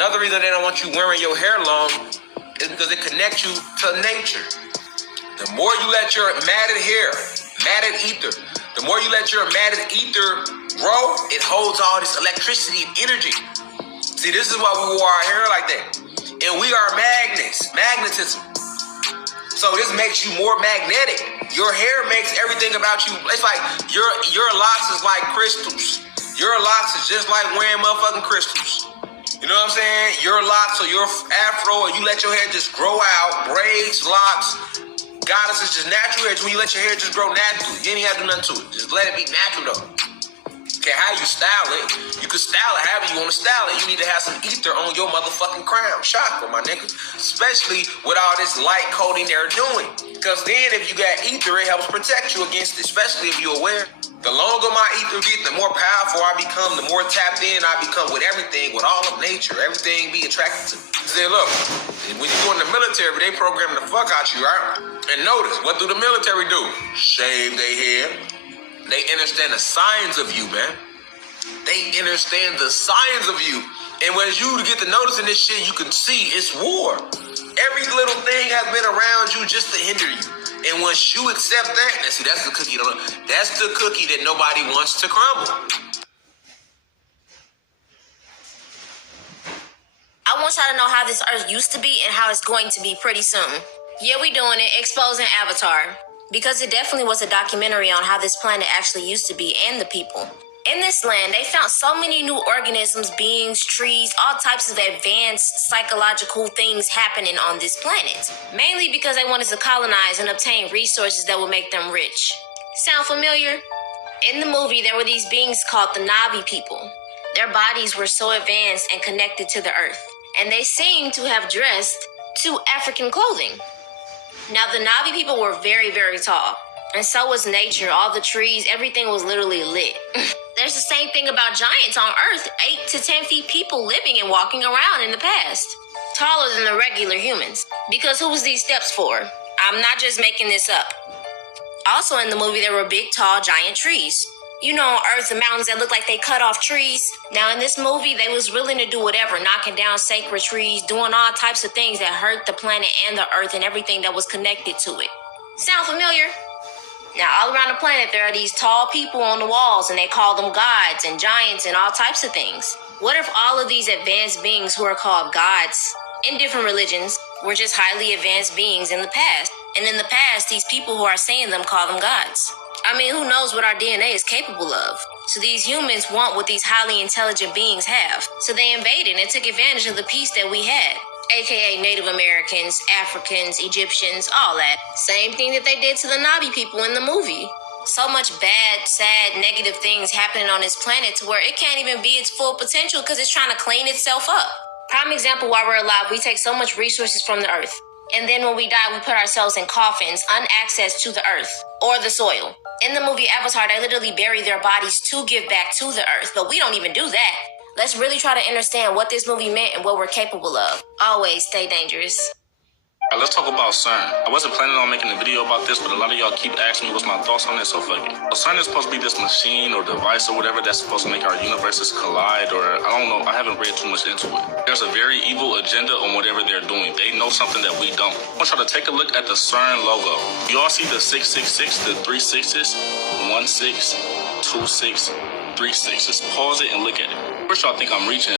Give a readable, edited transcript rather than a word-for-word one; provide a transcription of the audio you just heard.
Another reason they don't want you wearing your hair long is because it connects you to nature. The more you let your matted hair, matted ether, the more you let your matted ether grow, it holds all this electricity and energy. See, this is why we wore our hair like that. And we are magnets, magnetism. So this makes you more magnetic. Your hair makes everything about you. It's like your locks is like crystals. Your locks is just like wearing motherfucking crystals. You know what I'm saying? Your locks or your afro, or you let your hair just grow out, braids, locks. Goddess is just natural hair. It's when you let your hair just grow naturally. You ain't gotta do nothing to it. Just let it be natural though. Okay, how you style it, you can style it however you want to style it. You need to have some ether on your motherfucking crown. Chakra, my nigga. Especially with all this light coating they're doing. Because then if you got ether, it helps protect you against it, especially if you're aware. The longer my ether get, the more powerful I become, the more tapped in I become with everything, with all of nature. Everything be attracted to me. Say, look, when you go in the military, they program the fuck out you, right? And notice, what do the military do? Shave their hair. They understand the signs of you, man. They understand the signs of you. And when you get to noticing this shit, you can see it's war. Every little thing has been around you just to hinder you. And once you accept that, and see, that's the cookie. That's the cookie that nobody wants to crumble. I want y'all to know how this earth used to be and how it's going to be pretty soon. Yeah, we doing it, exposing Avatar. Because it definitely was a documentary on how this planet actually used to be and the people. In this land, they found so many new organisms, beings, trees, all types of advanced psychological things happening on this planet. Mainly because they wanted to colonize and obtain resources that would make them rich. Sound familiar? In the movie, there were these beings called the Navi people. Their bodies were so advanced and connected to the earth. And they seemed to have dressed to African clothing. Now, the Navi people were very, very tall. And so was nature. All the trees, everything was literally lit. There's the same thing about giants on Earth. 8 to 10 feet people living and walking around in the past. Taller than the regular humans. Because who was these steps for? I'm not just making this up. Also in the movie, there were big, tall, giant trees. You know, on Earth, the mountains that look like they cut off trees. Now, in this movie, they was willing to do whatever, knocking down sacred trees, doing all types of things that hurt the planet and the Earth and everything that was connected to it. Sound familiar? Now, all around the planet, there are these tall people on the walls, and they call them gods and giants and all types of things. What if all of these advanced beings who are called gods in different religions were just highly advanced beings in the past? And in the past, these people who are saying them call them gods. I mean, who knows what our DNA is capable of? So these humans want what these highly intelligent beings have. So they invaded and took advantage of the peace that we had. AKA Native Americans, Africans, Egyptians, all that. Same thing that they did to the Navi people in the movie. So much bad, sad, negative things happening on this planet to where it can't even be its full potential because it's trying to clean itself up. Prime example, while we're alive, we take so much resources from the earth. And then when we die, we put ourselves in coffins, unaccess to the earth or the soil. In the movie Avatar, they literally bury their bodies to give back to the earth, but we don't even do that. Let's really try to understand what this movie meant and what we're capable of. Always stay dangerous. All right, let's talk about CERN. I wasn't planning on making a video about this, but a lot of y'all keep asking me what's my thoughts on it, so fuck it. Well, CERN is supposed to be this machine or device or whatever that's supposed to make our universes collide, or I don't know, I haven't read too much into it. There's a very evil agenda on whatever they're doing. They know something that we don't. I want y'all to take a look at the CERN logo. You all see the 666, the 3 sixes, 1 6, 2 6, 3 6. Just pause it and look at it. First, y'all think I'm reaching.